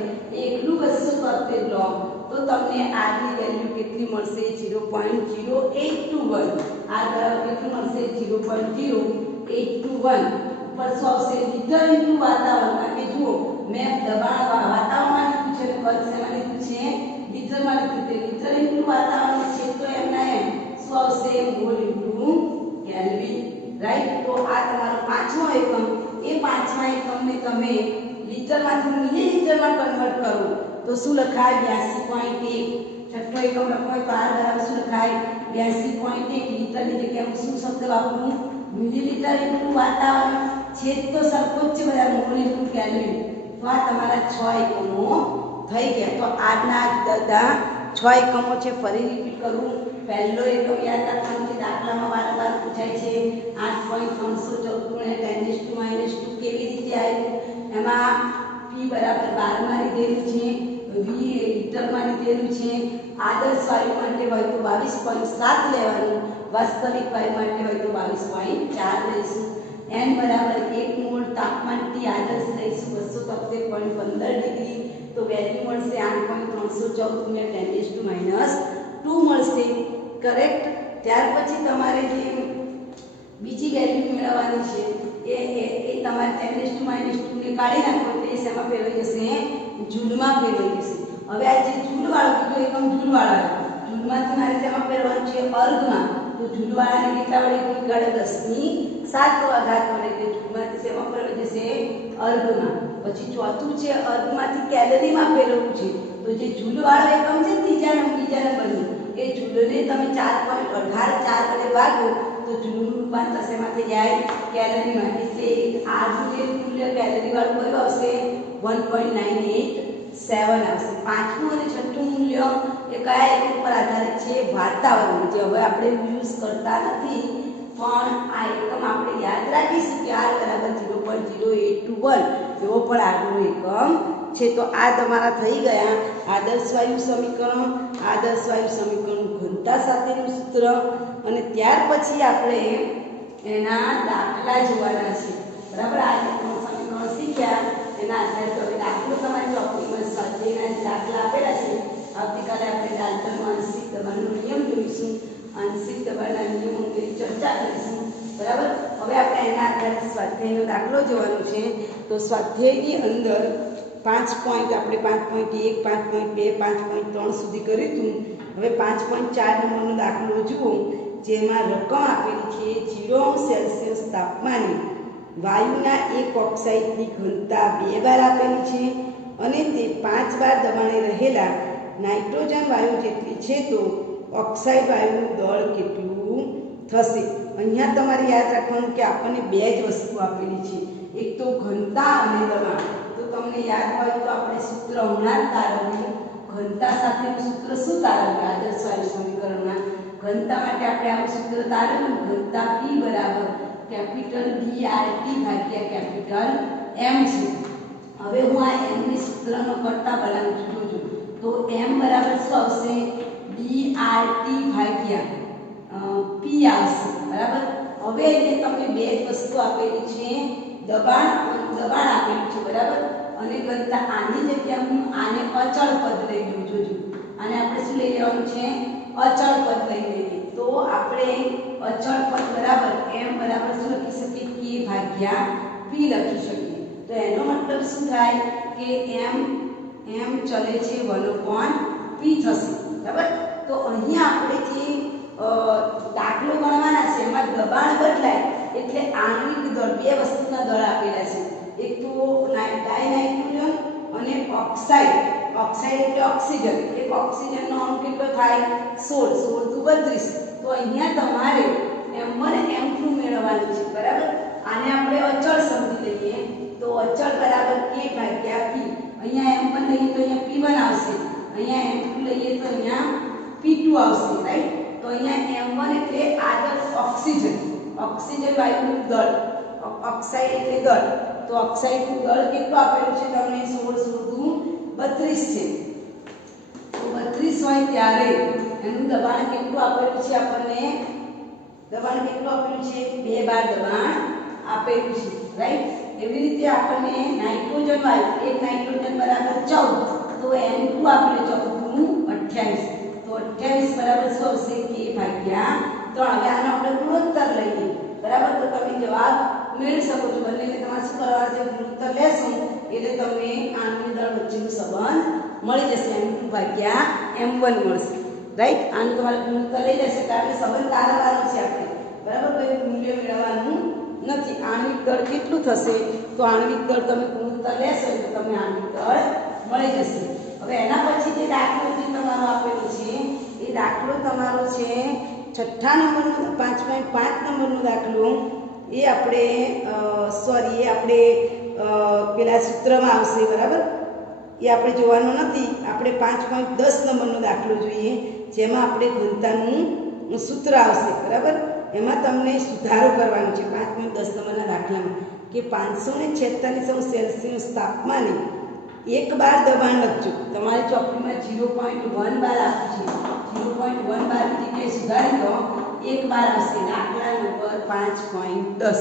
એકલું 273 લો તો તમને R ની વેલ્યુ કેટલી મળશે, 0.0821. R બરાબર કેટલું મળશે, 0.0821. ઉપર શું આવશે, લીટર ઇન્ટુ વાતાવરણ, કારણ કે જુઓ મેં દબાણ વાતાવરણમાં લીધું છે અને કદ શેમાં લીધું છે, લીટરમાં લીધું છે. લીટર ઇન્ટુ વાતાવરણ છે તો એમના એમ શું આવશે, મોલ ઇન્ટુ કેલ્વિન, રાઈટ. તો આ તમારો પાંચમો એકમ, એ પાંચમા એકમને તમે લીટરમાંથી મિલીલીટરમાં કન્વર્ટ કરો તો શું લખાય, 82.1. છઠ્ઠો એકમ લખો તો R બરાબર શું લખાય, 82.1. લીટરની જગ્યાએ શું શબ્દ વાપરું, મિલીલીટર ઇન્ટુ વાતાવરણ, છેદ તો સરખો જ છે બધા, મોલ ઇન્ટુ કેલ્વિન. તો આ તમારા 6 એકમો થઈ ગયા. તો આજના બધા 6 એકમો છે, ફરી રિપીટ કરું. પહેલો એકમ યાદ રાખવાનો છે, દાખલામાં વારંવાર પૂછાય છે, 8.314 × 10⁻². કેવી રીતે આવ્યું, એમાં P બરાબર 12 માં લીધેલું છે, V એ લીટરમાં લીધેલું છે. આદર્શ વાયુ માટે હોય તો 22.7 લેવાનું, વાસ્તવિક વાયુ માટે હોય તો 22.4 લઈશું. N બરાબર 1 મોલ, તાપમાન T આદર્શ લઈશું 273.15 ડિગ્રી, તો વેલ્યુ મળશે 8.314 × 10⁻² મળશે, કરેક્ટ. ત્યાર પછી તમારે જે બીજી વેલ્યુ મેળવવાની છે એ તમારે 10⁻² ને કાઢી નાખો તો એ શેમાં ફેરવાઈ જશે, જૂલમાં ફેરવાઈ જશે. હવે આ જે જૂલવાળો બીજો એકમ જૂલવાળો, જૂલમાંથી મારે શેમાં ફેરવવાનું છે, અર્ધમાં. તો જૂલવાળાને કેટલા વડે ગુણાકાર, 10⁷ વડે, એટલે જૂલમાંથી શેમાં ફેરવાઈ જશે, અર્ધમાં. પછી ચોથું છે અર્ધમાંથી કેલરીમાં ફેરવવું છે. તો જે જૂલવાળો એકમ છે બીજા નંબરનું, એ જૂલને તમે 4.18 વડે ભાગો તો જૂલનું રૂપાંતર શેમાં થઈ જાય, કેલરીમાં. એટલે આ જે મૂલ્ય કેલરી વાળું કયું આવશે, 1.987 આવશે. પાંચમું અને છઠ્ઠું મૂલ્ય એ કયા એકમ પર આધારિત છે, વાતાવરણ. જે હવે આપણે યુઝ કરતા નથી પણ આ એકમ આપણે યાદ રાખીશું કે R બરાબર 0.0821 એવો પણ આગળનો એકમ છે. તો આ તમારા થઈ ગયા આદર્શ વાયુ સમીકરણ, આદર્શ વાયુ સમીકરણનું ઘનતા સાથેનું સૂત્ર. અને ત્યાર પછી આપણે એના દાખલા જોવાના છે, બરાબર. આ સમીકરણ શીખ્યા એના આધારે તો હવે દાખલો તમારી ટોપિકમાં સ્વાધ્યાયના દાખલા આપેલા છે. આવતીકાલે આપણે ડાલ્ટનનો આંશિક દબાણનો નિયમ જોઈશું, આંશિક દબાણના નિયમો અંગેની ચર્ચા કરીશું, બરાબર. હવે આપણે એના આધારે સ્વાધ્યાયનો દાખલો જોવાનો છે. તો સ્વાધ્યાયની અંદર 5 પોઈન્ટ આપણે 5.1, 5.2, 5.3 સુધી કર્યું હતું. હવે 5.4 નંબરનો દાખલો જુઓ, જેમાં રકમ આપેલી છે 0°C તાપમાને વાયુના એક ઓક્સાઇડની ઘનતા 2 બાર આપેલી છે અને તે 5 બાર દબાણે રહેલા નાઇટ્રોજન વાયુ જેટલી છે. તો ઓક્સાઇડ વાયુનું દળ કેટલું થશે. અહીંયા તમારે યાદ રાખવાનું કે આપણને બે જ વસ્તુ આપેલી છે, એક તો ઘનતા અને દબાણ. તો તમને યાદ હોય તો આપણે સૂત્ર હમણાં જ તારવ્યું, ઘનતા સાથેનું સૂત્ર શું તારવ્યું, આદર્શ વાયુ સમીકરણના ઘનતા માટે આપણે આવું સૂત્ર તારવ્યું, ઘનતા P બરાબર કેપિટલ BRT ભાગ્યા કેપિટલ M છે. હવે હું આ M ની સૂત્રનો કરતા બનાવું છું, જોજો. તો M બરાબર શું આવશે, BRT ભાગ્યા P આવશે, બરાબર. હવે એટલે તમને બે જ વસ્તુ આપેલી છે, દબાણ આપેલું છે, બરાબર, અને ઘનતા. આની જગ્યાએ હું આને અચળ પદ લઈ લઉં, જોજો. આને આપણે શું લઈ લેવાનું છે, અચળ પદ લઈ લઈએ. તો આપણે અચળ પદ બરાબર M બરાબર શું લખી શકીએ, K ભાગ્યા P લખી શકીએ. તો એનો મતલબ શું થાય કે M ચલે છે 1/P થશે, બરાબર. તો અહીંયા આપણે જે દાખલો ગણવાના છે એમાં દબાણ બદલાય એટલે આણ્વિક દળ, બે વસ્તુના દળ આપેલા છે, એક તો ડાયનાઇટ્રોજન અને ઓક્સાઇડ. ઓક્સાઇડ એટલે ઓક્સિજન, એક ઓક્સિજનનો અણુ કેટલો થાય 16, 16 દુ 32. તો અહીંયા તમારે m1 m2 મેળવવાનું છે, બરાબર. આને આપણે અચળ સમજી લઈએ તો અચળ બરાબર k ભાગ્યા p. અહીંયા m1 લઈએ તો અહીંયા p1 આવશે, અહીંયા m2 લઈએ તો અહીંયા p2 આવશે, રાઈટ. તો અહીંયા m1 એટલે આદર્શ ઓક્સિજન, ઓક્સિજન વાયુનું દળ, ઓક્સાઇડ એટલે દળ. તો ઓક્સાઇડનું દળ કેટલું આપેલું છે તમને 16 દુ 32 છે. તો 32 હોય ત્યારે એનું દબાણ કેટલું આપેલું છે આપણને, દબાણ કેટલું આપેલું છે 2 બાર દબાણ આપેલું છે, રાઈટ. એવી રીતે આપણને નાઇટ્રોજન વાયુ, એક નાઇટ્રોજન બરાબર 14, તો n2 આપણે 14 દુ 28. તો 28 બરાબર શું આવશે k ભાગ્યા 3. હવે આનો આપણે ગુણોત્તર લઈએ, બરાબર. તો તમે જવાબ મેળવી શકો છો. બંનેને તમારે શું કરવાનું છે, ગુણોત્તર લેશો એટલે તમને આણ્વિક દળ વચ્ચેનો સંબંધ મળી જશે, m2 ભાગ્યા m1 મળશે, રાઈટ. આનું તમારે ગુણોત્તર લઈ લેશે કારણ કે સંબંધ તારવવાનો છે આપણે, બરાબર. કોઈ મૂલ્ય મેળવવાનું નથી. આણ્વિક દળ કેટલું થશે, તો આણ્વિક દળ તમે ગુણોત્તર લેશો એટલે તમને આણ્વિક દળ મળી જશે. હવે એના પછી જે દાખલો જે તમારો આપેલો છે એ દાખલો તમારો છે 6 નંબરનો 5.5 નંબરનો દાખલો. એ આપણે સોરી એ આપણે પેલા સૂત્રમાં આવશે, બરાબર. એ આપણે જોવાનો નથી. આપણે 5.10 નંબરનો દાખલો જોઈએ જેમાં આપણે ઘનતાનું સૂત્ર આવશે, બરાબર. એમાં તમને સુધારો કરવાનો છે 5.10 નંબરના દાખલામાં કે 546 સેલ્સિયસ તાપમાને 1 બાર દબાણ લખજો. તમારી ચોપડીમાં 0.1 બાર આપ્યું છે, 0.1 બારની જગ્યાએ સુધારી દો 1 બાર આવશે. દાખલા નંબર 5.10.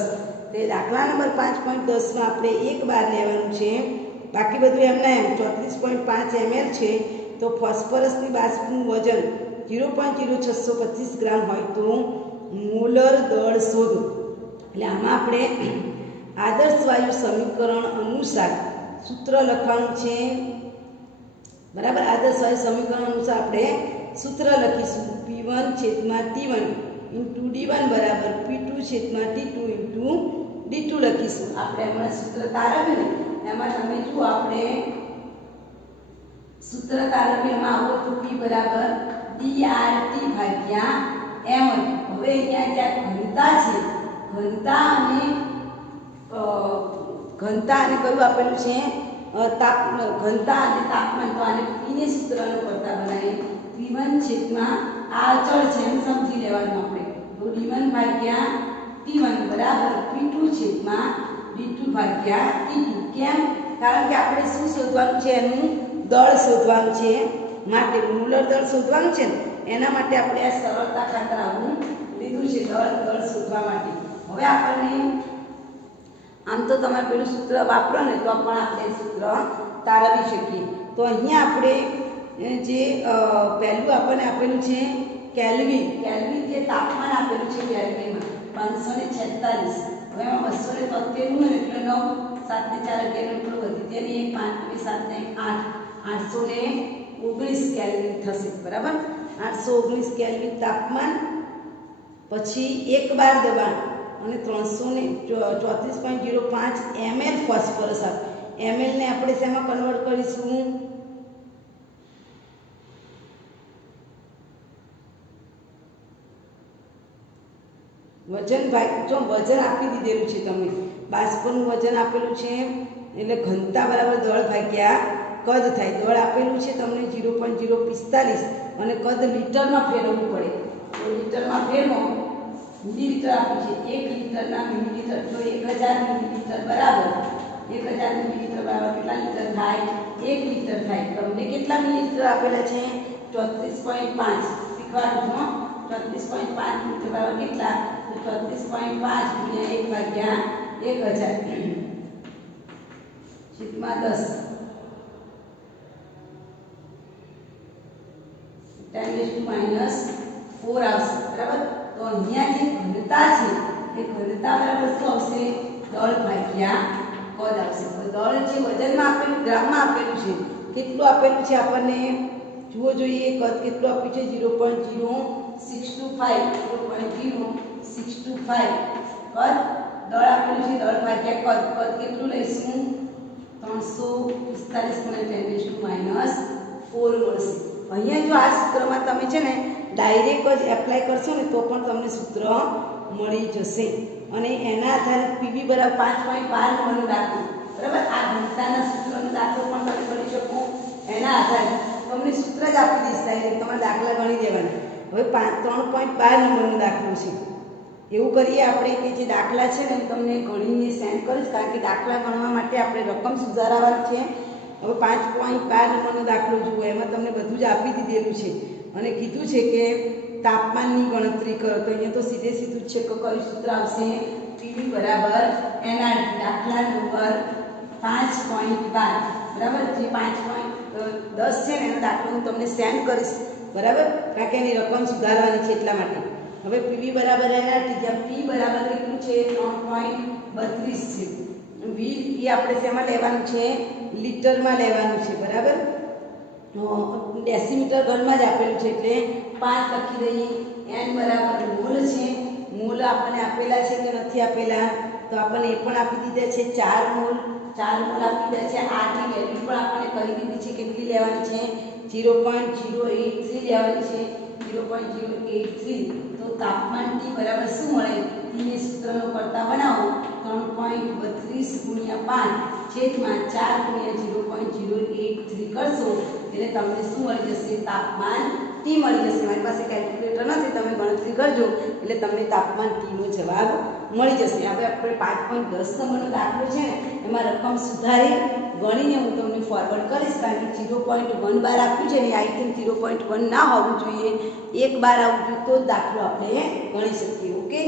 તે દાખલા નંબર 5.10 માં આપણે 1 બાર લેવાનું છે, બાકી બધું એમના એમ 34.5 ml છે. તો ફોસ્ફરસની બાષ્પનું વજન 0.0625 ગ્રામ હોય તો મોલર દળ શોધો. એટલે આમાં આપણે આદર્શ વાયુ સમીકરણ અનુસાર સૂત્ર લખવાનું છે, બરાબર. આદર્શ વાયુ સમીકરણ અનુસાર આપણે સૂત્ર લખીશું P1 છેદમાં T1 ઇન્ટુ D1 બરાબર P2 છેદમાં T2 ઇન્ટુ D2 લખીશું. આપણે હમણાં સૂત્ર તારવ્યું ને એમાં તમે જુઓ, આપણે સૂત્ર તારવ્યમાં આવો તો P બરાબર DRT ભાગ્યા M1. હવે અહીંયા જ્યાં ઘનતા છે, ઘનતા અને કયું આપેલું છે ઘનતા અને તાપમાન. તો આને P ને સૂત્રનો કરતા બનાવીએ P1 છેદમાં આ અચળ છે એમ સમજી લેવાનું આપણે. તો D1 ભાગ્યા T1 બરાબર P2 છેદમાં D2 ભાગ્યા T2. કેમ? કારણ કે આપણે શું શોધવાનું છે, એનું દળ શોધવાનું છે, માટે મોલર દળ શોધવાનું છે ને એના માટે આપણે આ સરળતા ખાતર આવું લીધું છે, દળ શોધવા માટે. હવે આપણને આમ તો તમે પેલું સૂત્ર વાપરો ને તો પણ આપણે સૂત્ર તારવી શકીએ. તો અહીંયા આપણે જે પહેલું આપણને આપેલું છે કેલ્વિન, જે તાપમાન આપેલું છે કેલ્વિનમાં 546. હવે એમાં 273 હોય એટલે 9, 7 ને 4 11 એટલું વધી જાય ને 5 ને 7 ને 8, 819 કેલ્વિન થશે, બરાબર. 819 કેલ્વિન તાપમાન, પછી 1 બાર દબાણ અને 334.05 ml ફોસ્ફરસ આપે. ml ને આપણે શેમાં કન્વર્ટ કરીશું, વજન ભાગ. જો વજન આપી દીધેલું છે તમને, બાષ્પનું વજન આપેલું છે એટલે ઘનતા બરાબર દળ ભાગ્યા કદ થાય. દળ આપેલું છે તમને 0.045 અને કદ લીટરમાં ફેરવવું પડે. તો લીટરમાં ફેરવો, મિલીલીટર આપ્યું છે, 1 લીટરના મિલીલીટર. તો 1000 મિલીલીટર બરાબર 1000 મિલીલીટર બરાબર કેટલા લીટર થાય, 1 લીટર થાય. તમને કેટલા મિલીલીટર આપેલા છે 34.5. શીખવાનું છો 34.5 મિલીલીટર બરાબર કેટલા, 34.5 ગુણ્યા 1 ભાગ્યા 1000 છેદમાં 10 10⁻⁴ આવશે, બરાબર. તો અહીંયા જે ઘનતા છે એ ઘનતા બરાબર શું આવશે, દળ ભાગ્યા કદ આવશે. તો દળ છે વજનમાં આપેલું, ગ્રામમાં આપેલું છે, કેટલું આપેલું છે આપણને જુઓ જોઈએ. કદ કેટલું આપ્યું છે 0.0625, 0.0625 કદ. દળ આપેલું છે દળ ભાગ્યા કદ કેટલું લઈશું 345 × 10⁻⁴ 4 મળશે. અહીંયા જો આ સૂત્રમાં તમે છે ને ડાયરેક્ટ જ એપ્લાય કરશો ને તો પણ તમને સૂત્ર મળી જશે. અને એના આધારે પીવી બરાબર 5.12 નંબરનો દાખલો, બરાબર, આ ઘનતાના સૂત્રનો દાખલો પણ તમે કરી શકો. એના આધારે તમને સૂત્ર જ આપી દઈશ, ડાયરેક્ટ તમારા દાખલા ગણી દેવાના. હવે 3.12 નંબરનો દાખલો છે. એવું કરીએ આપણે કે જે દાખલા છે ને હું તમને ગણીને સેન્ડ કરીશ, કારણ કે દાખલા ગણવા માટે આપણે રકમ સુધારવાની છે. હવે 5.12 નંબરનો દાખલો જુઓ, એમાં તમને બધું જ આપી દીધેલું છે અને કીધું છે કે તાપમાનની ગણતરી કરો. તો અહીંયા તો સીધે સીધું જ છે કે કયું સૂત્ર આવશે? પીવી બરાબર એનઆરટી. દાખલા નંબર 5.12, બરાબર, જે 5.10 છે ને એનો દાખલો હું તમને સેન્ડ કરીશ, બરાબર, કારણ કે એની રકમ સુધારવાની છે એટલા માટે. હવે પીવી બરાબર એનઆરટી, જ્યાં પી બરાબર કેટલું છે? 3.32 છે. વી એ આપણે શેમાં લેવાનું છે? લીટરમાં લેવાનું છે, બરાબર. ડેસીમીટર ઘનમાં જ આપેલું છે એટલે 5 લખી દઈએ. એન બરાબર મોલ છે. મોલ આપણને આપેલા છે કે નથી આપેલા? તો આપણને એ પણ આપી દીધા છે 4 મોલ. 4 મોલ આપી દીધા છે. આરની વેલ્યુ પણ આપણને કરી દીધી છે. કેટલી લેવાની છે? 0.083 લેવાની છે. 0.083. તો તાપમાન T બરાબર શું મળે? T ને સૂત્રનો કરતા બનાવો. 3.32 × 5 છેદમાં 4 × 0.083 કરશો એટલે તમને શું મળી જશે? તાપમાન T મળી જશે. મારી પાસે કેલ્ક્યુલેટર નથી, તમે ગણતરી કરજો એટલે તમને તાપમાન T નો જવાબ મળી જશે. હવે આપણે 5.10 નંબરનો દાખલો છે ને એમાં રકમ સુધારી ગણીને હું તમને ફોરવર્ડ કરીશ, કારણ કે 0.1 બાર આપ્યું છે ને આઈ થિંક 0.1 ના હોવું જોઈએ, 1 બાર આવવું જોઈએ તો જ દાખલો આપણે ગણી શકીએ. ઓકે.